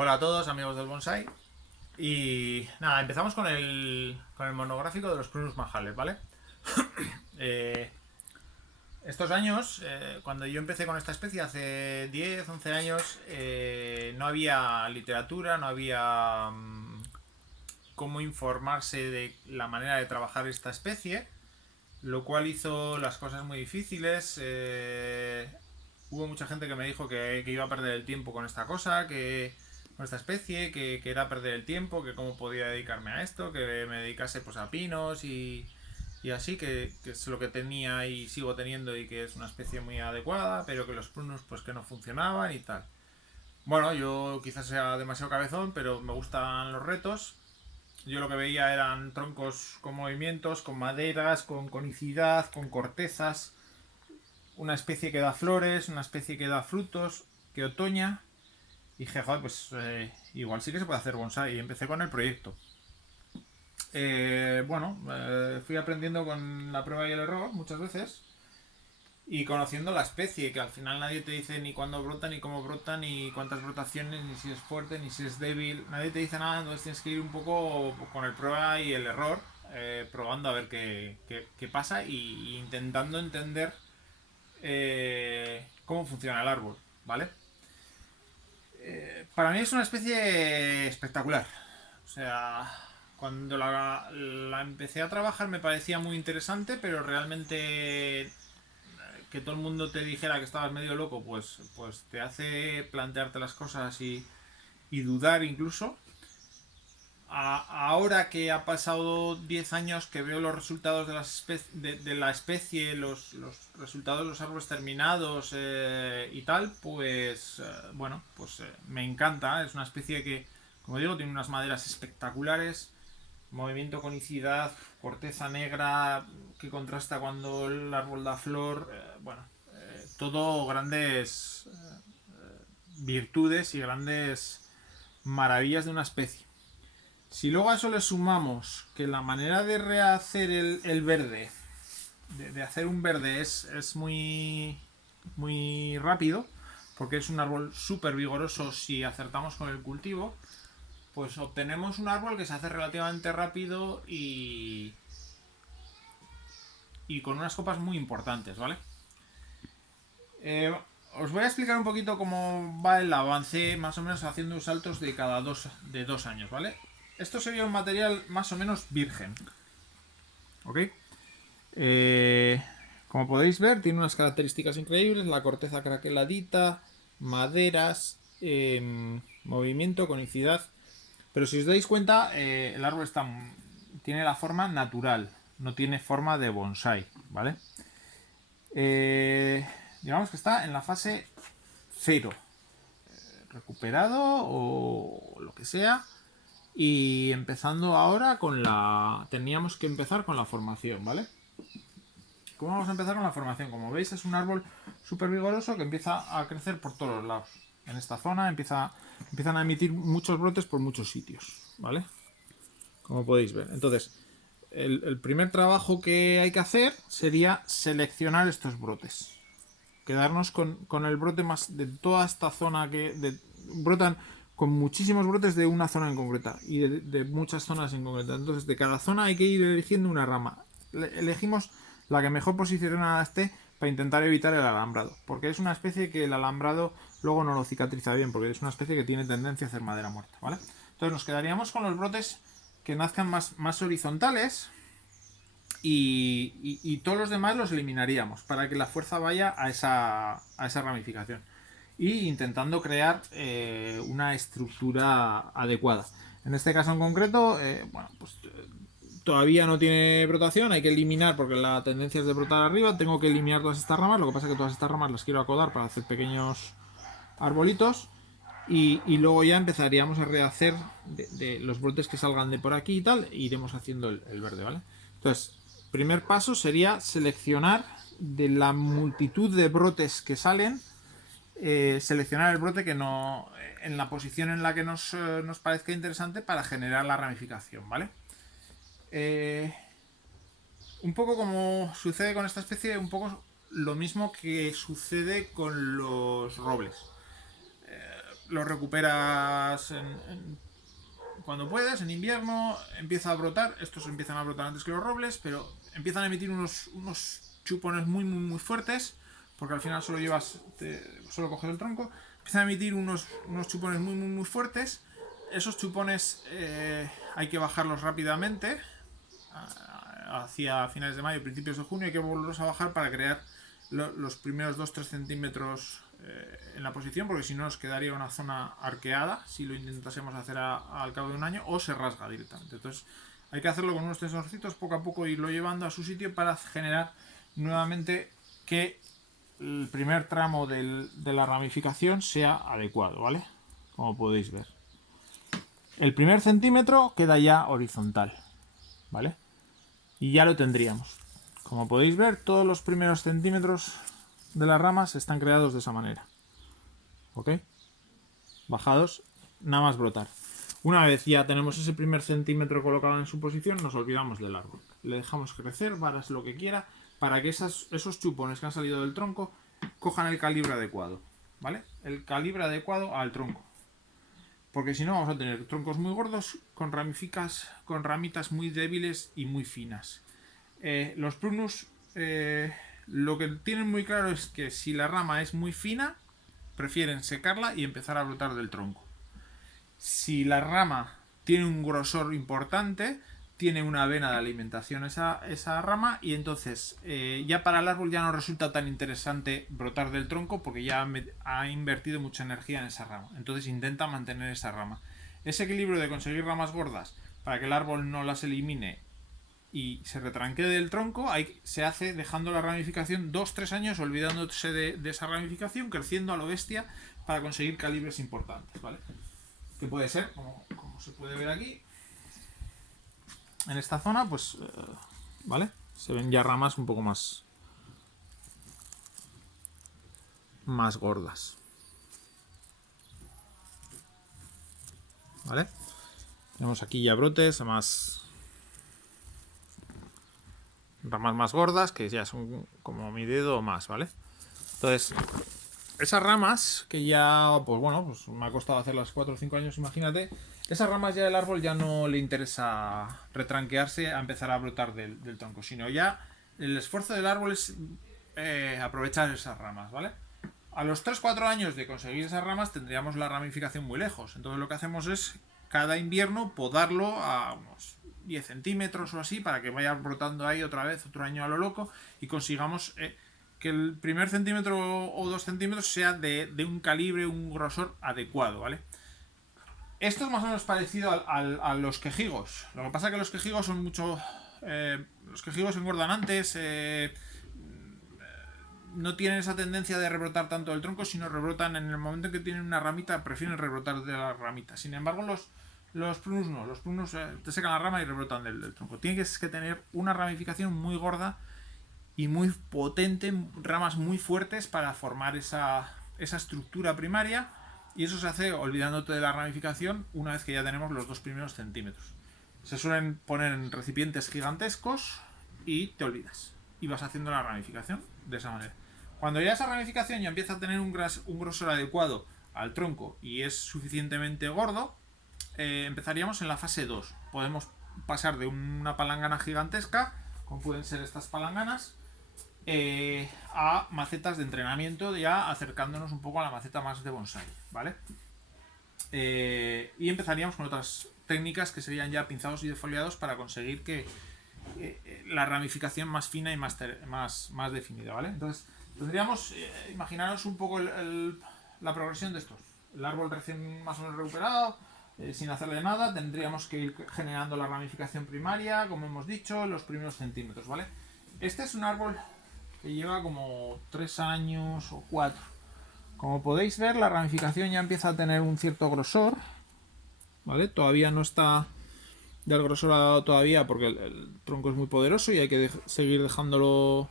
Hola a todos, amigos del bonsai. Y nada, empezamos con el monográfico de los Prunus majales, ¿vale? Eh, Estos años, cuando yo empecé con esta especie, hace 10 11 años, no había literatura, no había cómo informarse de la manera de trabajar esta especie, lo cual hizo las cosas muy difíciles. Hubo mucha gente que me dijo que iba a perder el tiempo con esta cosa, con esta especie, que era perder el tiempo, que cómo podía dedicarme a esto, que me dedicase pues a pinos y así, que es lo que tenía y sigo teniendo y que es una especie muy adecuada, pero que los prunus pues que no funcionaban y tal. Bueno, yo quizás sea demasiado cabezón, pero me gustan los retos. Yo lo que veía eran troncos con movimientos, con maderas, con conicidad, con cortezas, una especie que da flores, una especie que da frutos, que otoña. Y dije, joder, pues igual sí que se puede hacer bonsai. Y empecé con el proyecto. Fui aprendiendo con la prueba y el error muchas veces. Y conociendo la especie, que al final nadie te dice ni cuándo brota, ni cómo brota, ni cuántas brotaciones, ni si es fuerte, ni si es débil. Nadie te dice nada, entonces tienes que ir un poco con el prueba y el error, probando a ver qué pasa y intentando entender cómo funciona el árbol, ¿vale? Para mí es una especie espectacular. O sea, cuando la empecé a trabajar me parecía muy interesante, pero realmente que todo el mundo te dijera que estabas medio loco, pues te hace plantearte las cosas y dudar incluso. Ahora que ha pasado 10 años que veo los resultados de la especie, los resultados de los árboles terminados y tal, pues me encanta. Es una especie que, como digo, tiene unas maderas espectaculares, movimiento conicidad, corteza negra que contrasta cuando el árbol da flor. Todo grandes virtudes y grandes maravillas de una especie. Si luego a eso le sumamos que la manera de rehacer el verde, de hacer un verde es muy rápido, porque es un árbol súper vigoroso si acertamos con el cultivo, pues obtenemos un árbol que se hace relativamente rápido y con unas copas muy importantes, ¿vale? Eh, Os voy a explicar un poquito cómo va el avance, más o menos haciendo saltos de 2 años, ¿vale? Esto sería un material más o menos virgen, ¿ok? Eh, Como podéis ver, tiene unas características increíbles: la corteza craqueladita, maderas, movimiento, conicidad. Pero si os dais cuenta, el árbol tiene la forma natural, no tiene forma de bonsai, ¿vale? Eh, digamos que está en la fase cero, recuperado o lo que sea. Y empezando ahora teníamos que empezar con la formación, ¿vale? ¿Cómo vamos a empezar con la formación? Como veis, es un árbol súper vigoroso que empieza a crecer por todos los lados. En esta zona empiezan a emitir muchos brotes por muchos sitios, ¿vale? Como podéis ver. Entonces, el primer trabajo que hay que hacer sería seleccionar estos brotes. Quedarnos con el brote más de toda esta zona brotan con muchísimos brotes de una zona en concreta y de muchas zonas en concreta. Entonces, de cada zona hay que ir eligiendo una rama. Elegimos la que mejor posicionada esté para intentar evitar el alambrado, porque es una especie que el alambrado luego no lo cicatriza bien, porque es una especie que tiene tendencia a hacer madera muerta, ¿vale? Entonces nos quedaríamos con los brotes que nazcan más horizontales y todos los demás los eliminaríamos para que la fuerza vaya a esa ramificación y intentando crear una estructura adecuada. En este caso en concreto, todavía no tiene brotación, hay que eliminar porque la tendencia es de brotar arriba. Tengo que eliminar todas estas ramas, lo que pasa es que todas estas ramas las quiero acodar para hacer pequeños arbolitos y luego ya empezaríamos a rehacer de los brotes que salgan de por aquí y tal, e iremos haciendo el verde, ¿vale? Entonces, primer paso sería seleccionar de la multitud de brotes que salen, seleccionar el brote que no en la posición en la que nos parezca interesante para generar la ramificación, ¿vale? Eh, un poco como sucede con esta especie, un poco lo mismo que sucede con los robles. lo recuperas cuando puedes, en invierno, empieza a brotar. Estos empiezan a brotar antes que los robles, pero empiezan a emitir unos chupones muy fuertes, porque al final solo coges el tronco. Empiezan a emitir unos chupones muy fuertes. Esos chupones hay que bajarlos rápidamente. Hacia finales de mayo, principios de junio, hay que volverlos a bajar para crear los primeros 2-3 centímetros en la posición, porque si no nos quedaría una zona arqueada si lo intentásemos hacer al cabo de un año, o se rasga directamente. Entonces hay que hacerlo con unos tesorcitos, poco a poco irlo llevando a su sitio para generar nuevamente que el primer tramo de la ramificación sea adecuado, ¿vale? Como podéis ver, el primer centímetro queda ya horizontal, ¿vale? Y ya lo tendríamos. Como podéis ver, todos los primeros centímetros de las ramas están creados de esa manera. ¿Ok? Bajados, nada más brotar. Una vez ya tenemos ese primer centímetro colocado en su posición, nos olvidamos del árbol. Le dejamos crecer, varas lo que quiera, para que esos chupones que han salido del tronco cojan el calibre adecuado. ¿Vale? El calibre adecuado al tronco. Porque si no vamos a tener troncos muy gordos con ramitas muy débiles y muy finas. Los prunus lo que tienen muy claro es que si la rama es muy fina, prefieren secarla y empezar a brotar del tronco. Si la rama tiene un grosor importante, tiene una vena de alimentación esa rama, y entonces ya para el árbol ya no resulta tan interesante brotar del tronco, porque ya ha invertido mucha energía en esa rama. Entonces intenta mantener esa rama. Ese equilibrio de conseguir ramas gordas para que el árbol no las elimine y se retranquee del tronco, se hace dejando la ramificación 2-3 años, olvidándose de esa ramificación, creciendo a lo bestia para conseguir calibres importantes, ¿vale? Que puede ser, como se puede ver aquí, en esta zona, pues, ¿vale? Se ven ya ramas un poco más gordas, ¿vale? Tenemos aquí ya brotes ramas más gordas, que ya son como mi dedo o más, ¿vale? Entonces, esas ramas que ya, pues bueno, pues me ha costado hacerlas 4 o 5 años, imagínate. Esas ramas ya del árbol ya no le interesa retranquearse a empezar a brotar del tronco, sino ya el esfuerzo del árbol es aprovechar esas ramas, ¿vale? A los 3-4 años de conseguir esas ramas tendríamos la ramificación muy lejos. Entonces lo que hacemos es cada invierno podarlo a unos 10 centímetros o así, para que vaya brotando ahí otra vez, otro año a lo loco, y consigamos que el primer centímetro o 2 centímetros sea de un calibre, un grosor adecuado, ¿vale? Esto es más o menos parecido a los quejigos. Lo que pasa es que los quejigos son mucho... los quejigos engordan antes, no tienen esa tendencia de rebrotar tanto del tronco, sino rebrotan en el momento en que tienen una ramita, prefieren rebrotar de la ramita. Sin embargo, los prunus no. Los prunus te secan la rama y rebrotan del tronco. Tienes que tener una ramificación muy gorda y muy potente, ramas muy fuertes para formar esa estructura primaria, y eso se hace olvidándote de la ramificación una vez que ya tenemos los 2 primeros centímetros. Se suelen poner en recipientes gigantescos y te olvidas, y vas haciendo la ramificación de esa manera. Cuando ya esa ramificación ya empieza a tener un grosor adecuado al tronco y es suficientemente gordo, empezaríamos en la fase 2. Podemos pasar de una palangana gigantesca, como pueden ser estas palanganas, a macetas de entrenamiento, ya acercándonos un poco a la maceta más de bonsai, ¿vale? Y empezaríamos con otras técnicas que serían ya pinzados y defoliados para conseguir que la ramificación más fina y más definida, ¿vale? Entonces tendríamos, imaginaros un poco la progresión de estos. El árbol recién más o menos recuperado, sin hacerle nada, tendríamos que ir generando la ramificación primaria, como hemos dicho, los primeros centímetros, ¿vale? Este es un árbol que lleva como 3 años o 4. Como podéis ver, la ramificación ya empieza a tener un cierto grosor, ¿vale? Todavía no está del grosor dado todavía, porque el tronco es muy poderoso y hay que seguir dejándolo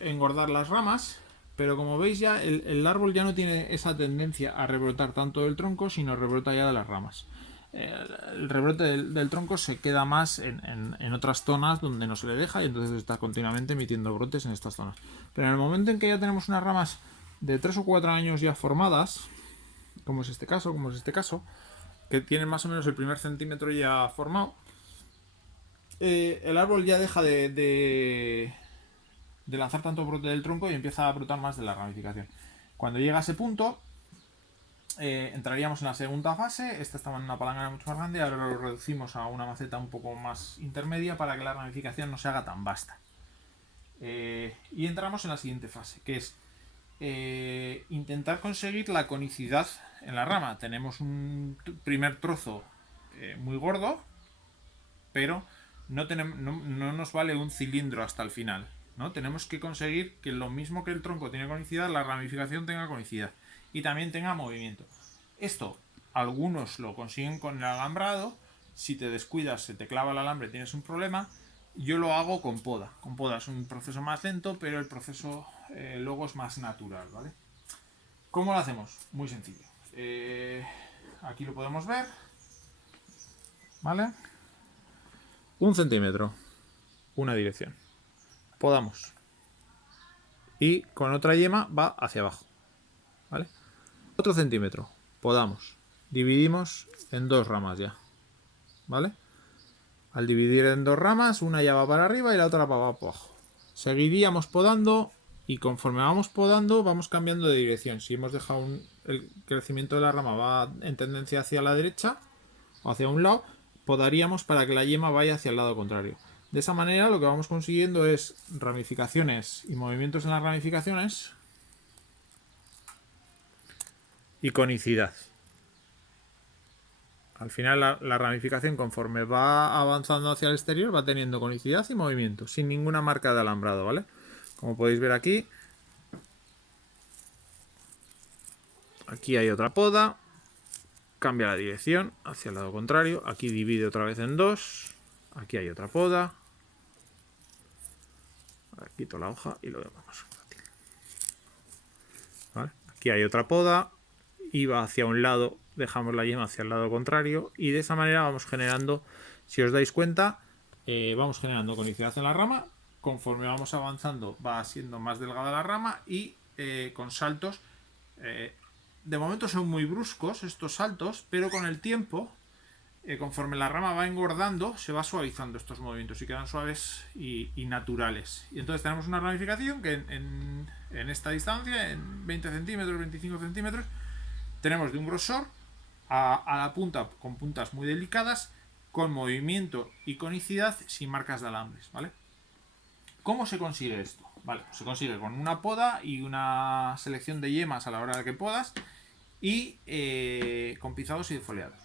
engordar las ramas. Pero como veis ya, el árbol ya no tiene esa tendencia a rebrotar tanto del tronco, sino rebrota ya de las ramas. El rebrote del tronco se queda más en otras zonas donde no se le deja, y entonces está continuamente emitiendo brotes en estas zonas. Pero en el momento en que ya tenemos unas ramas de 3 o 4 años ya formadas, como es este caso, que tiene más o menos el primer centímetro ya formado, el árbol ya deja de lanzar tanto brote del tronco y empieza a brotar más de la ramificación. Cuando llega a ese punto, entraríamos en la segunda fase. Esta estaba en una palangana mucho más grande, ahora lo reducimos a una maceta un poco más intermedia para que la ramificación no se haga tan vasta. Y entramos en la siguiente fase, que es intentar conseguir la conicidad en la rama. Tenemos un primer trozo muy gordo, pero no nos vale un cilindro hasta el final, ¿no? Tenemos que conseguir que lo mismo que el tronco tiene conicidad, la ramificación tenga conicidad y también tenga movimiento. Esto algunos lo consiguen con el alambrado. Si te descuidas, se te clava el alambre, tienes un problema. Yo lo hago con poda. Con poda es un proceso más lento, pero el proceso luego es más natural, ¿vale? ¿Cómo lo hacemos? Muy sencillo. Aquí lo podemos ver, ¿vale? 1 centímetro, una dirección. Podamos. Y con otra yema va hacia abajo, ¿vale? Otro centímetro, podamos. Dividimos en 2 ramas ya, ¿vale? Al dividir en 2 ramas, una ya va para arriba y la otra va para abajo. Seguiríamos podando y conforme vamos podando vamos cambiando de dirección. Si hemos dejado el crecimiento de la rama va en tendencia hacia la derecha o hacia un lado, podaríamos para que la yema vaya hacia el lado contrario. De esa manera lo que vamos consiguiendo es ramificaciones y movimientos en las ramificaciones y conicidad. Al final la ramificación, conforme va avanzando hacia el exterior, va teniendo conicidad y movimiento, sin ninguna marca de alambrado, ¿vale? Como podéis ver aquí hay otra poda, cambia la dirección hacia el lado contrario, aquí divide otra vez en 2, aquí hay otra poda, ahora quito la hoja y lo vemos más fácil, ¿vale? Aquí hay otra poda y va hacia un lado, dejamos la yema hacia el lado contrario y de esa manera vamos generando, si os dais cuenta, vamos generando conicidad en la rama. Conforme vamos avanzando va siendo más delgada la rama y con saltos, de momento son muy bruscos estos saltos, pero con el tiempo, conforme la rama va engordando, se va suavizando estos movimientos y quedan suaves y naturales. Y entonces tenemos una ramificación que en esta distancia, en 20 centímetros, 25 centímetros, tenemos de un grosor a la punta con puntas muy delicadas, con movimiento y conicidad sin marcas de alambres, ¿vale? ¿Cómo se consigue esto? Vale, se consigue con una poda y una selección de yemas a la hora de que podas y con pizados y defoliados.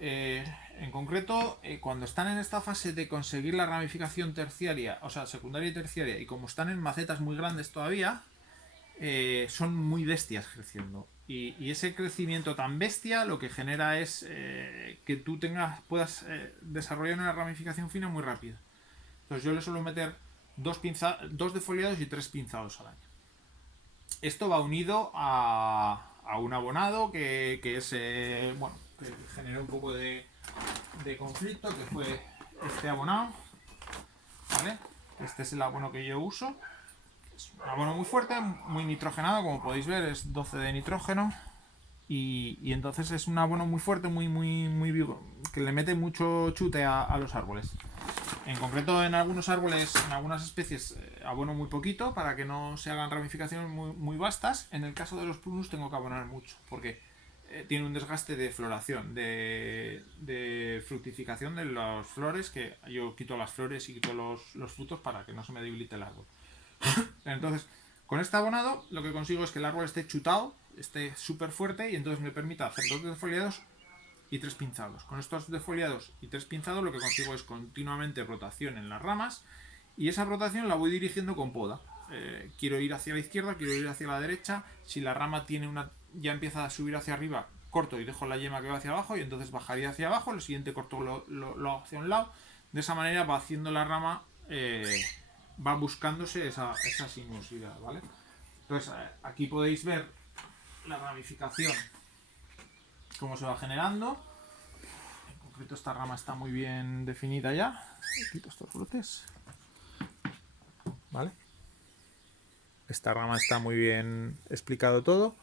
En concreto, cuando están en esta fase de conseguir la ramificación terciaria, o sea, secundaria y terciaria, y como están en macetas muy grandes todavía, son muy bestias creciendo. Y ese crecimiento tan bestia lo que genera es que tú puedas desarrollar una ramificación fina muy rápida. Entonces yo le suelo meter 2 defoliados y 3 pinzados al año. Esto va unido a un abonado que es, bueno, que generó un poco de conflicto, que fue este abonado, ¿vale? Este es el abono que yo uso. Es un abono muy fuerte, muy nitrogenado, como podéis ver, es 12 de nitrógeno. Y entonces es un abono muy fuerte, muy vivo, que le mete mucho chute a los árboles. En concreto, en algunos árboles, en algunas especies, abono muy poquito para que no se hagan ramificaciones muy vastas. En el caso de los prunus tengo que abonar mucho, porque tiene un desgaste de floración, de fructificación de las flores, que yo quito las flores y quito los frutos para que no se me debilite el árbol. Entonces, con este abonado lo que consigo es que el árbol esté chutado, esté súper fuerte y entonces me permita hacer 2 defoliados y 3 pinzados. Con estos defoliados y 3 pinzados lo que consigo es continuamente rotación en las ramas y esa rotación la voy dirigiendo con poda. Quiero ir hacia la izquierda, quiero ir hacia la derecha. Si la rama tiene ya empieza a subir hacia arriba, corto y dejo la yema que va hacia abajo y entonces bajaría hacia abajo. El siguiente corto lo hago hacia un lado. De esa manera va haciendo la rama, va buscándose esa sinuosidad, ¿vale? Entonces aquí podéis ver la ramificación, cómo se va generando. En concreto esta rama está muy bien definida ya. Quito estos brotes, ¿vale? Esta rama está muy bien explicado todo.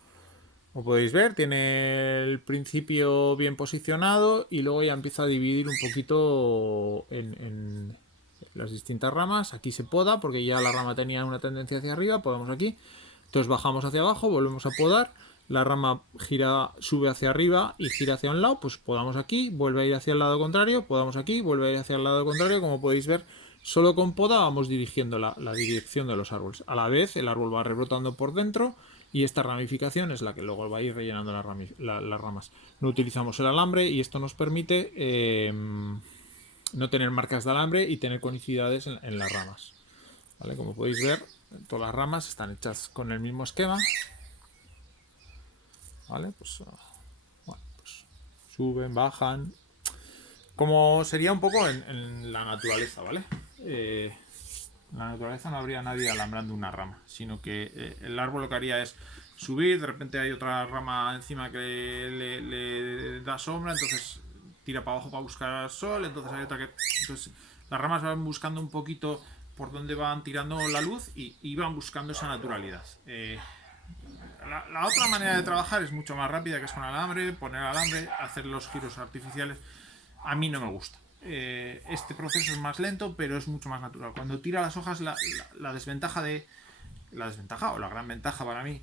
Como podéis ver, tiene el principio bien posicionado y luego ya empieza a dividir un poquito en las distintas ramas. Aquí se poda porque ya la rama tenía una tendencia hacia arriba, podamos aquí. Entonces bajamos hacia abajo, volvemos a podar, la rama gira, sube hacia arriba y gira hacia un lado, pues podamos aquí, vuelve a ir hacia el lado contrario, podamos aquí, vuelve a ir hacia el lado contrario. Como podéis ver, solo con poda vamos dirigiendo la dirección de los árboles. A la vez el árbol va rebrotando por dentro y esta ramificación es la que luego va a ir rellenando las ramas. No utilizamos el alambre y esto nos permite no tener marcas de alambre y tener conicidades en las ramas. ¿Vale? Como podéis ver, todas las ramas están hechas con el mismo esquema. ¿Vale? Pues, bueno, pues suben, bajan. Como sería un poco en la naturaleza, ¿vale? En la naturaleza no habría nadie alambrando una rama, sino que el árbol lo que haría es subir, de repente hay otra rama encima que le da sombra, entonces tira para abajo para buscar sol, entonces hay otra que... Entonces las ramas van buscando un poquito por donde van tirando la luz y van buscando esa naturalidad. La otra manera de trabajar es mucho más rápida, que es con alambre, poner alambre, hacer los giros artificiales. A mí no me gusta. Este proceso es más lento, pero es mucho más natural. Cuando tira las hojas, la desventaja de... La desventaja o la gran ventaja para mí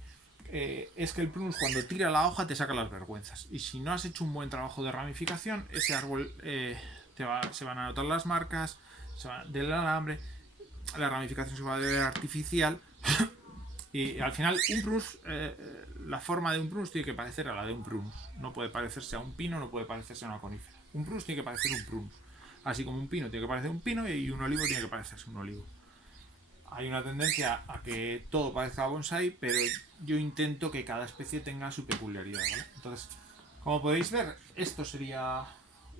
es que el prunus cuando tira la hoja te saca las vergüenzas. Y si no has hecho un buen trabajo de ramificación, ese árbol se van a notar las marcas del alambre, la ramificación se va a ver artificial. Y al final, un prunus, la forma de un prunus tiene que parecer a la de un prunus. No puede parecerse a un pino, no puede parecerse a una conífera. Un prunus tiene que parecer un prunus. Así como un pino tiene que parecer un pino y un olivo tiene que parecerse un olivo. Hay una tendencia a que todo parezca bonsai, pero yo intento que cada especie tenga su peculiaridad, ¿vale? Entonces, como podéis ver, esto sería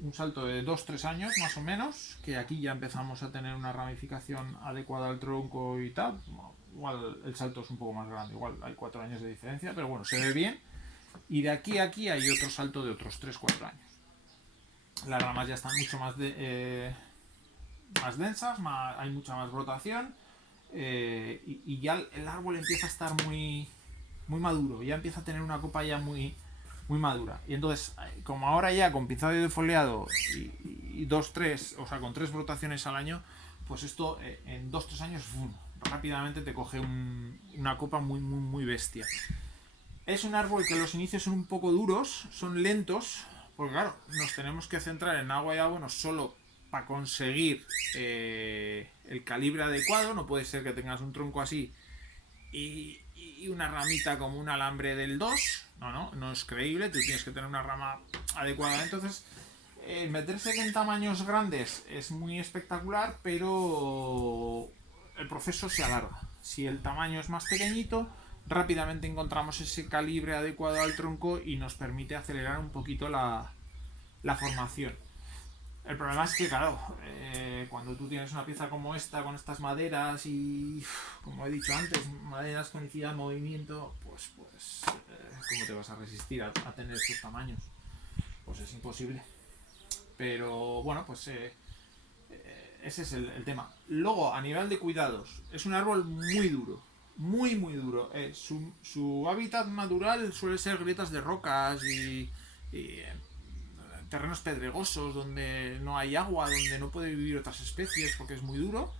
un salto de 2-3 años más o menos, que aquí ya empezamos a tener una ramificación adecuada al tronco y tal. Igual el salto es un poco más grande, igual hay 4 años de diferencia, pero bueno, se ve bien. Y de aquí a aquí hay otro salto de otros 3-4 años. Las ramas ya están mucho más densas, hay mucha más brotación y ya el árbol empieza a estar muy maduro, ya empieza a tener una copa ya muy madura. Y entonces, como ahora ya con pinzado y defoliado y 2-3, o sea, con 3 brotaciones al año, pues esto en 2-3 años rápidamente te coge una copa muy bestia. Es un árbol que los inicios son un poco duros, son lentos, porque claro, nos tenemos que centrar en agua y agua no solo para conseguir el calibre adecuado. No puede ser que tengas un tronco así y una ramita como un alambre del 2. No es creíble. Tú tienes que tener una rama adecuada. Entonces, meterse en tamaños grandes es muy espectacular, pero el proceso se alarga. Si el tamaño es más pequeñito, rápidamente encontramos ese calibre adecuado al tronco y nos permite acelerar un poquito la formación. El problema es que, claro, cuando tú tienes una pieza como esta, con estas maderas y, como he dicho antes, maderas con necesidad de movimiento, pues ¿cómo te vas a resistir a tener estos tamaños? Pues es imposible. Pero bueno, pues ese es el tema. Luego, a nivel de cuidados, es un árbol muy duro, muy duro. Su hábitat natural suele ser grietas de rocas y terrenos pedregosos donde no hay agua, donde no puede vivir otras especies porque es muy duro.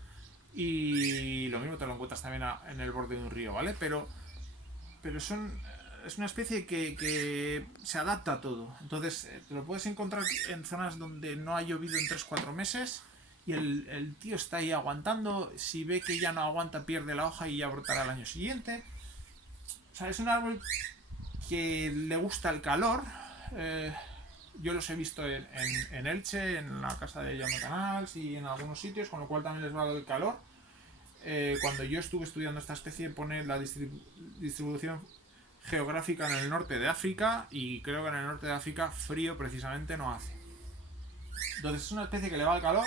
Y lo mismo te lo encuentras también en el borde de un río, ¿vale? Pero es una especie que se adapta a todo. Entonces te lo puedes encontrar en zonas donde no ha llovido en 3-4 meses y el tío está ahí aguantando. Si ve que ya no aguanta, pierde la hoja y ya brotará el año siguiente. O sea, es un árbol que le gusta el calor. Yo los he visto en Elche, en la casa de Jaume Canals y en algunos sitios, con lo cual también les va el calor. Cuando yo estuve estudiando esta especie, pone la distribución geográfica en el norte de África, y creo que en el norte de África frío precisamente no hace. Entonces es una especie que le va el calor.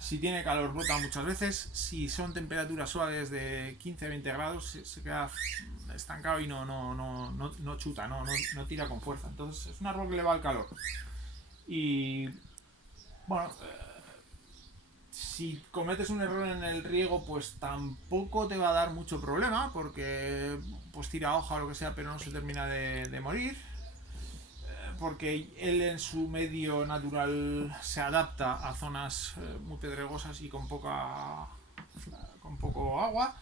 Si tiene calor brota muchas veces. Si son temperaturas suaves de 15-20 grados se queda estancado y no chuta, no tira con fuerza. Entonces es un árbol que le va el calor. Y bueno, Si cometes un error en el riego, pues tampoco te va a dar mucho problema, porque pues tira hoja o lo que sea, pero no se termina de morir. Porque él en su medio natural se adapta a zonas muy pedregosas y con poco agua.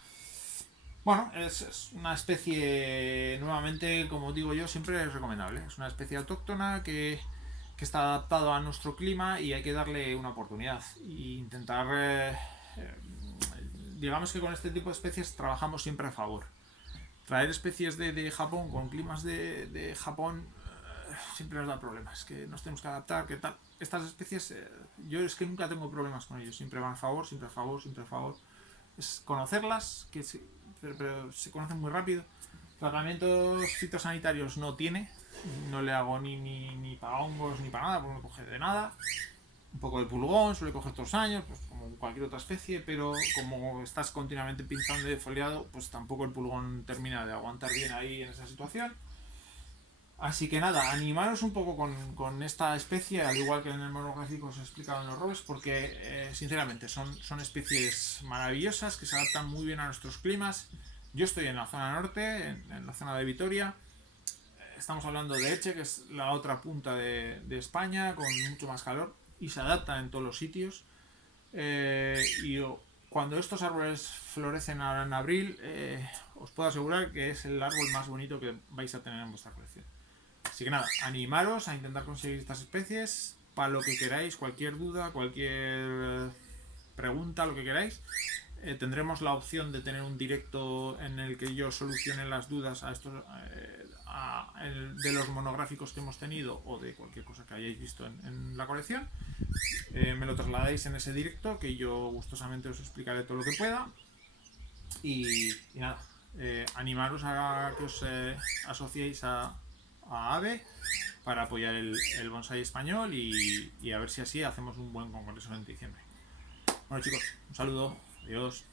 Bueno, es una especie, nuevamente, como digo yo, siempre es recomendable. Es una especie autóctona que está adaptado a nuestro clima y hay que darle una oportunidad. E intentar, digamos que con este tipo de especies trabajamos siempre a favor. Traer especies de Japón con climas de Japón siempre nos da problemas, que nos tenemos que adaptar, que tal. Estas especies, yo es que nunca tengo problemas con ellos, siempre van a favor, siempre a favor, siempre a favor. Es conocerlas, pero se conocen muy rápido. Tratamientos fitosanitarios no tiene, no le hago ni para hongos ni para nada, porque no coge de nada. Un poco de pulgón, suele coger todos los años, pues como cualquier otra especie, pero como estás continuamente pinzando de foliado, pues tampoco el pulgón termina de aguantar bien ahí en esa situación. Así que nada, animaros un poco con esta especie, al igual que en el monográfico os he explicado en los robes, porque sinceramente son especies maravillosas que se adaptan muy bien a nuestros climas. Yo estoy en la zona norte, en la zona de Vitoria. Estamos hablando de Elche, que es la otra punta de España, con mucho más calor, y se adapta en todos los sitios. Y cuando estos árboles florecen ahora en abril, os puedo asegurar que es el árbol más bonito que vais a tener en vuestra colección. Así que nada, animaros a intentar conseguir estas especies para lo que queráis, cualquier duda, cualquier pregunta, lo que queráis. Tendremos la opción de tener un directo en el que yo solucione las dudas a estos de los monográficos que hemos tenido o de cualquier cosa que hayáis visto en la colección. Me lo trasladáis en ese directo que yo gustosamente os explicaré todo lo que pueda. Y nada, animaros a que os asociéis a AVE para apoyar el bonsai español y a ver si así hacemos un buen congreso en diciembre. Bueno chicos, un saludo, adiós.